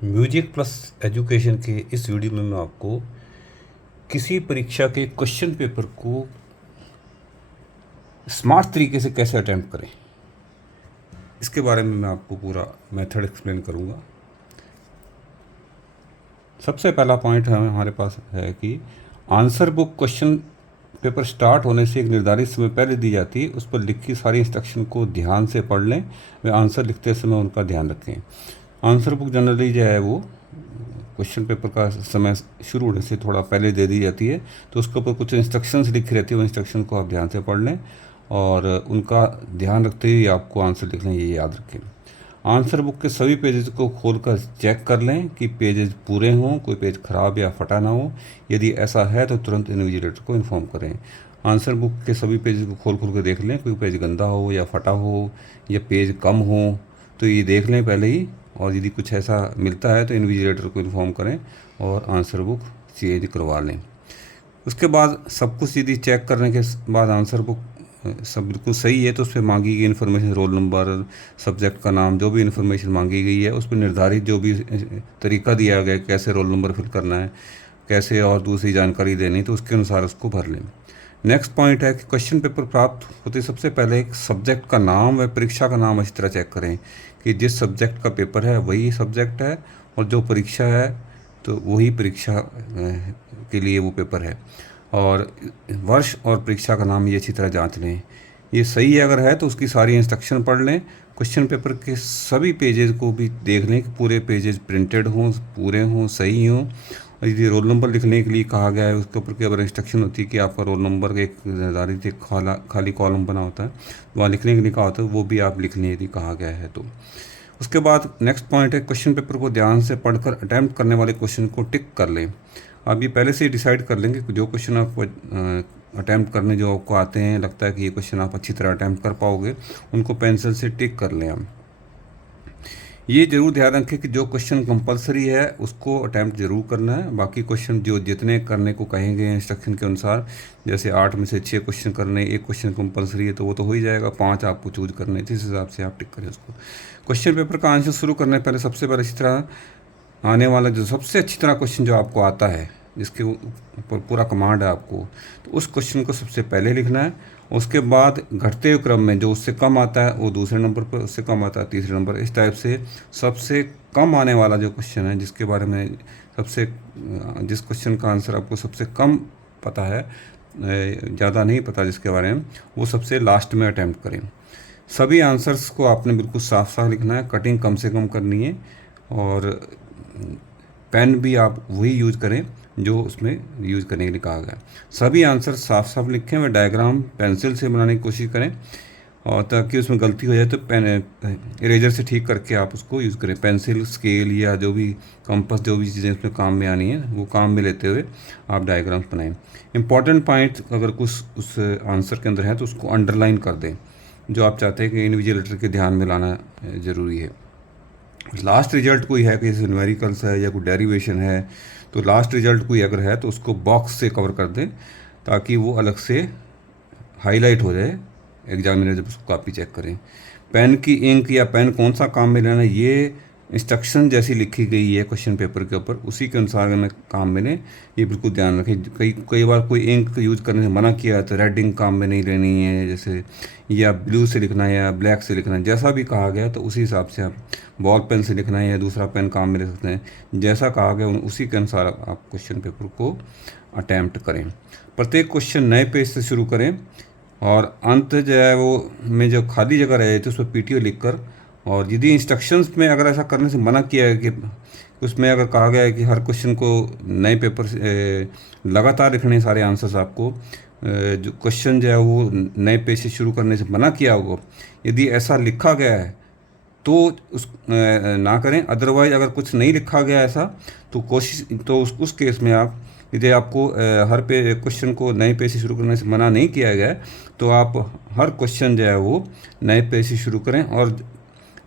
Music plus education के इस video में मैं आपको किसी परीक्षा के क्वेश्चन पेपर को स्मार्ट तरीके से कैसे अटेम्प्ट करें, इसके बारे में मैं आपको पूरा मेथड एक्सप्लेन करूँगा। सबसे पहला पॉइंट हमारे पास है कि answer book question paper start होने से एक निर्धारित समय पहले दी जाती है। उस पर लिखी सारी इंस्ट्रक्शन को ध्यान से पढ़ लें व आंसर लिखते समय उनका ध्यान रखें। आंसर बुक जनरली जो है वो क्वेश्चन पेपर का समय शुरू होने से थोड़ा पहले दे दी जाती है, तो उसके ऊपर कुछ इंस्ट्रक्शंस लिखी रहती है। वो इंस्ट्रक्शन को आप ध्यान से पढ़ लें और उनका ध्यान रखते हुए आपको आंसर लिखना ये याद रखें। आंसर बुक के सभी पेजेस को खोलकर चेक कर लें कि पेजेस पूरे हों, कोई पेज खराब या फटा ना हो। यदि ऐसा है तो तुरंत इन्विजिलेटर को इन्फॉर्म करें। आंसर बुक के सभी पेजेस को खोल खोल कर देख लें, कोई पेज गंदा हो या फटा हो या पेज कम हो तो ये देख लें पहले ही, और यदि कुछ ऐसा मिलता है तो इन्विजिलेटर को इन्फॉर्म करें और आंसर बुक चेंज करवा लें। उसके बाद सब कुछ यदि चेक करने के बाद आंसर बुक सब बिल्कुल सही है तो उस पर मांगी गई इन्फॉर्मेशन, रोल नंबर, सब्जेक्ट का नाम, जो भी इन्फॉर्मेशन मांगी गई है उस पर निर्धारित जो भी तरीका दिया गया है कैसे रोल नंबर फिल करना है, कैसे और दूसरी जानकारी देनी, तो उसके अनुसार उसको भर लें। नेक्स्ट पॉइंट है कि क्वेश्चन पेपर प्राप्त होते सबसे पहले एक सब्जेक्ट का नाम व परीक्षा का नाम अच्छी तरह चेक करें कि जिस सब्जेक्ट का पेपर है वही सब्जेक्ट है और जो परीक्षा है तो वही परीक्षा के लिए वो पेपर है, और वर्ष और परीक्षा का नाम ये अच्छी तरह जांच लें। ये सही है अगर है तो उसकी सारी इंस्ट्रक्शन पढ़ लें। क्वेश्चन पेपर के सभी पेजेस को भी देख लें कि पूरे पेजेस प्रिंटेड हों, पूरे हों, सही हों। और यदि रोल नंबर लिखने के लिए कहा गया है उसके ऊपर की अगर इंस्ट्रक्शन होती है कि आपका रोल नंबर का एक निर्धारित एक खाली कॉलम बना होता है, वहाँ लिखने के लिए कहा होता है, वो भी आप लिख लें यदि कहा गया है तो। उसके बाद नेक्स्ट पॉइंट है क्वेश्चन पेपर को ध्यान से पढ़कर अटैम्प्ट करने वाले क्वेश्चन को टिक कर लें। आप ये पहले से ही डिसाइड कर लेंगे कि जो क्वेश्चन आपको अटैम्प्ट करने जो आपको आते हैं, लगता है कि ये क्वेश्चन आप अच्छी तरह अटैम्प्ट कर पाओगे, उनको पेंसिल से टिक कर लें। हम ये जरूर ध्यान रखें कि जो क्वेश्चन कंपलसरी है उसको अटैम्प्ट जरूर करना है। बाकी क्वेश्चन जो जितने करने को कहेंगे इंस्ट्रक्शन के अनुसार, जैसे 8 में से 6 क्वेश्चन करने, एक क्वेश्चन कंपलसरी है तो वो तो हो ही जाएगा, 5 आपको चूज करने, जिस हिसाब से आप टिक करें उसको। क्वेश्चन पेपर का आंसर शुरू करने पहले सबसे पहले अच्छी तरह आने वाला जो सबसे अच्छी तरह क्वेश्चन जो आपको आता है, जिसके ऊपर पूरा कमांड है आपको, तो उस क्वेश्चन को सबसे पहले लिखना है। उसके बाद घटते हुए क्रम में जो उससे कम आता है वो दूसरे नंबर पर, उससे कम आता है तीसरे नंबर, इस टाइप से सबसे कम आने वाला जो क्वेश्चन है, जिसके बारे में जिस क्वेश्चन का आंसर आपको सबसे कम पता है, ज़्यादा नहीं पता जिसके बारे में, वो सबसे लास्ट में अटैम्प्ट करें। सभी आंसर्स को आपने बिल्कुल साफ साफ लिखना है, कटिंग कम से कम करनी है, और पेन भी आप वही यूज करें जो उसमें यूज़ करने के लिए कहा गया। सभी आंसर साफ साफ लिखें व डायग्राम पेंसिल से बनाने की कोशिश करें, और ताकि उसमें गलती हो जाए तो पेन इरेजर से ठीक करके आप उसको यूज़ करें। पेंसिल, स्केल या जो भी कंपास, जो भी चीज़ें उसमें काम में आनी है वो काम में लेते हुए आप डायग्राम बनाएं। इंपॉर्टेंट पॉइंट अगर कुछ उस आंसर के अंदर है तो उसको अंडरलाइन कर दें, जो आप चाहते हैं कि इन्विजिलेटर के ध्यान में लाना ज़रूरी है। लास्ट रिजल्ट कोई है कि जैसे न्यूमेरिकल्स है या कोई डेरिवेशन है, तो लास्ट रिजल्ट कोई अगर है तो उसको बॉक्स से कवर कर दें ताकि वो अलग से हाईलाइट हो जाए एग्जामिनर जब उसको कॉपी चेक करें। पेन की इंक या पेन कौन सा काम में लेना, ये इंस्ट्रक्शन जैसी लिखी गई है क्वेश्चन पेपर के ऊपर उसी के अनुसार अगर काम में लें, ये बिल्कुल ध्यान रखें। कई बार कोई इंक यूज़ करने से मना किया है तो रेड इंक काम में नहीं लेनी है, जैसे या ब्लू से लिखना है या ब्लैक से लिखना है, जैसा भी कहा गया तो उसी हिसाब से आप बॉल पेन से लिखना है या दूसरा पेन काम में ले सकते हैं। जैसा कहा गया उसी के अनुसार आप क्वेश्चन पेपर को अटैम्प्ट करें। प्रत्येक क्वेश्चन नए पेज से शुरू करें और अंत जो है वो में जो खाली जगह रहे तो उस पर पीटीओ लिख कर, और यदि इंस्ट्रक्शंस में अगर ऐसा करने से मना किया है कि उसमें अगर कहा गया है कि हर क्वेश्चन को नए पेपर से लगातार लिखने सारे आंसर्स आपको, जो क्वेश्चन जो है वो नए पेज से शुरू करने से मना किया होगा, यदि ऐसा लिखा गया है तो उस ना करें। अदरवाइज अगर कुछ नहीं लिखा गया ऐसा तो कोशिश तो उस केस में आप, यदि आपको हर पे क्वेश्चन को नए पेज से शुरू करने से मना नहीं किया गया है तो आप हर क्वेश्चन जो है वो नए पेज से शुरू करें, और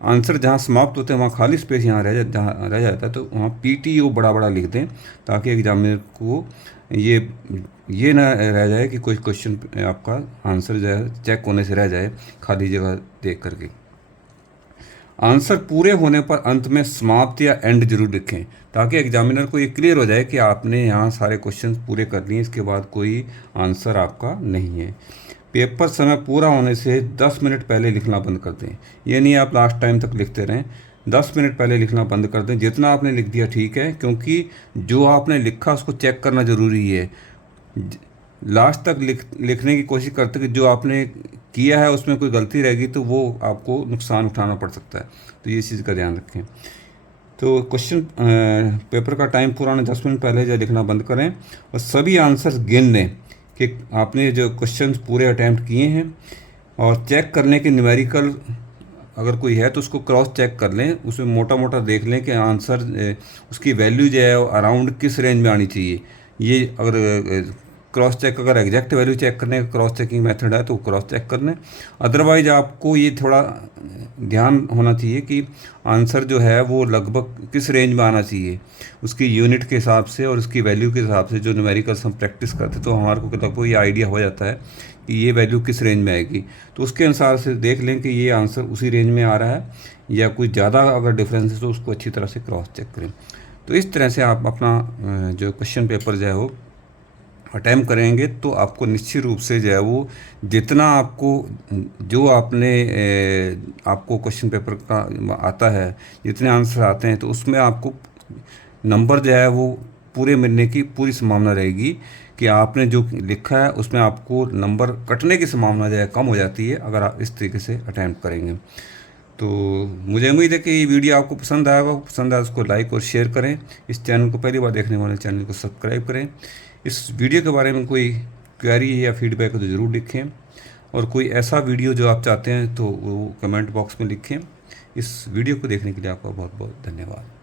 आंसर जहाँ समाप्त होते हैं वहाँ खाली स्पेस जहाँ रह जाता है तो वहाँ पीटीओ बड़ा बड़ा लिख दें ताकि एग्जामिनर को ये ना रह जाए कि कोई क्वेश्चन आपका आंसर जो है चेक होने से रह जाए खाली जगह देख करके। आंसर पूरे होने पर अंत में समाप्त या एंड जरूर लिखें, ताकि एग्जामिनर को ये क्लियर हो जाए कि आपने यहाँ सारे क्वेश्चन पूरे कर लिए, इसके बाद कोई आंसर आपका नहीं है। पेपर समय पूरा होने से 10 मिनट पहले लिखना बंद कर दें। ये नहीं आप लास्ट टाइम तक लिखते रहें, 10 मिनट पहले लिखना बंद कर दें। जितना आपने लिख दिया ठीक है, क्योंकि जो आपने लिखा उसको चेक करना ज़रूरी है। लास्ट तक लिखने की कोशिश करते कि जो आपने किया है उसमें कोई गलती रहेगी तो वो आपको नुकसान उठाना पड़ सकता है, तो ये चीज़ का ध्यान रखें। तो क्वेश्चन पेपर का टाइम पूरा होने 10 मिनट पहले जो लिखना बंद करें और सभी आंसर्स गिन लें कि आपने जो क्वेश्चन पूरे अटैम्प्ट किए हैं, और चेक करने के न्यूमेरिकल अगर कोई है तो उसको क्रॉस चेक कर लें, उसमें मोटा मोटा देख लें कि आंसर उसकी वैल्यू जो है अराउंड किस रेंज में आनी चाहिए। ये अगर क्रॉस चेक, अगर एग्जैक्ट वैल्यू चेक करने का क्रॉस चेकिंग मेथड है तो क्रॉस चेक कर लें। अदरवाइज आपको ये थोड़ा ध्यान होना चाहिए कि आंसर जो है वो लगभग किस रेंज में आना चाहिए, उसकी यूनिट के हिसाब से और उसकी वैल्यू के हिसाब से। जो न्यूमेरिकल्स हम प्रैक्टिस करते तो हमारे को लगभग ये आइडिया हो जाता है कि ये वैल्यू किस रेंज में आएगी, तो उसके अनुसार से देख लें कि ये आंसर उसी रेंज में आ रहा है या कोई ज़्यादा अगर डिफरेंस है तो उसको अच्छी तरह से क्रॉस चेक करें। तो इस तरह से आप अपना जो क्वेश्चन पेपर जो है वो अटैम्प्ट करेंगे तो आपको निश्चित रूप से जो है वो जितना आपको जो आपने आपको क्वेश्चन पेपर का आता है, जितने आंसर आते हैं, तो उसमें आपको नंबर जो है वो पूरे मिलने की पूरी संभावना रहेगी कि आपने जो लिखा है उसमें आपको नंबर कटने की संभावना जो है कम हो जाती है अगर आप इस तरीके से अटैम्प्ट करेंगे। तो मुझे उम्मीद है कि ये वीडियो आपको पसंद आएगा। पसंद आए उसको लाइक और शेयर करें। इस चैनल को पहली बार देखने वाले चैनल को सब्सक्राइब करें। इस वीडियो के बारे में कोई क्वेरी या फीडबैक हो तो ज़रूर लिखें, और कोई ऐसा वीडियो जो आप चाहते हैं तो वो कमेंट बॉक्स में लिखें। इस वीडियो को देखने के लिए आपका बहुत बहुत धन्यवाद।